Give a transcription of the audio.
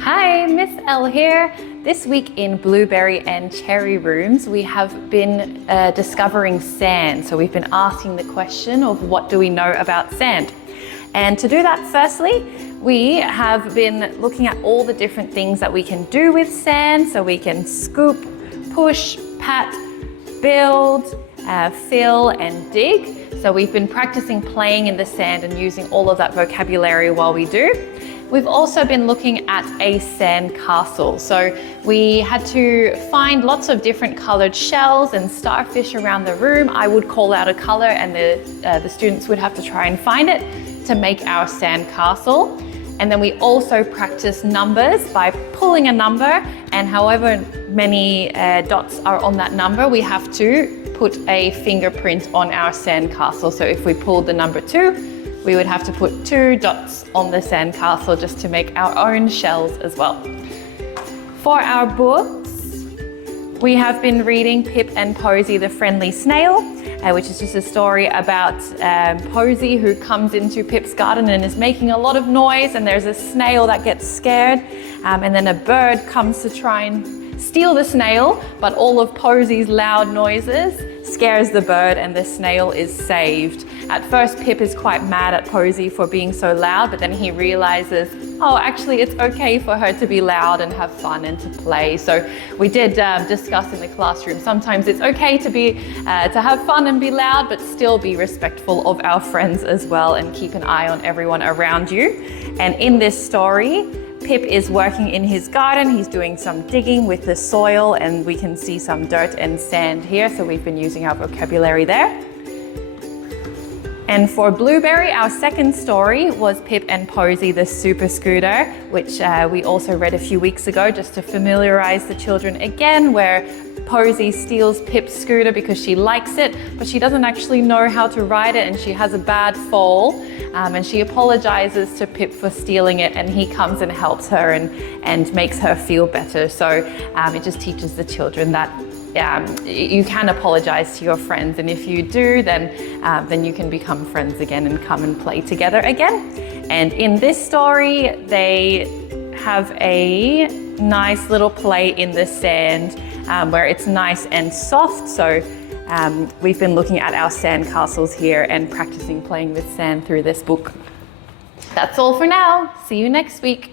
Hi, Miss L here. This week in Blueberry and Cherry Rooms, we have been discovering sand. So we've been asking the question of what do we know about sand? And to do that, firstly, we have been looking at all the different things that we can do with sand. So we can scoop, push, pat, build, fill and dig. So we've been practicing playing in the sand and using all of that vocabulary while we do. We've also been looking at a sand castle. So we had to find lots of different colored shells and starfish around the room. I would call out a color and the students would have to try and find it to make our sand castle. And then we also practice numbers by pulling a number, and however many dots are on that number, we have to put a fingerprint on our sand castle. So if we pulled the number 2, we would have to put 2 dots on the sand castle just to make our own shells as well. For our books, we have been reading Pip and Posy the Friendly Snail, which is just a story about Posy who comes into Pip's garden and is making a lot of noise, and there's a snail that gets scared, and then a bird comes to try and steal the snail, but all of Posy's loud noises scares the bird and the snail is saved. At first, Pip is quite mad at Posy for being so loud, but then he realizes, oh, actually it's okay for her to be loud and have fun and to play. So we did discuss in the classroom, sometimes it's okay to have fun and be loud, but still be respectful of our friends as well and keep an eye on everyone around you. And in this story, Pip is working in his garden. He's doing some digging with the soil, and we can see some dirt and sand here. So we've been using our vocabulary there. And for Blueberry, our second story was Pip and Posy the Super Scooter, which we also read a few weeks ago just to familiarize the children again, where Posy steals Pip's scooter because she likes it, but she doesn't actually know how to ride it, and she has a bad fall, and she apologizes to Pip for stealing it, and he comes and helps her and makes her feel better. So it just teaches the children that you can apologize to your friends, and if you do, then you can become friends again and come and play together again. And in this story, they have a nice little play in the sand where it's nice and soft. So we've been looking at our sand castles here and practicing playing with sand through this book. That's all for now. See you next week.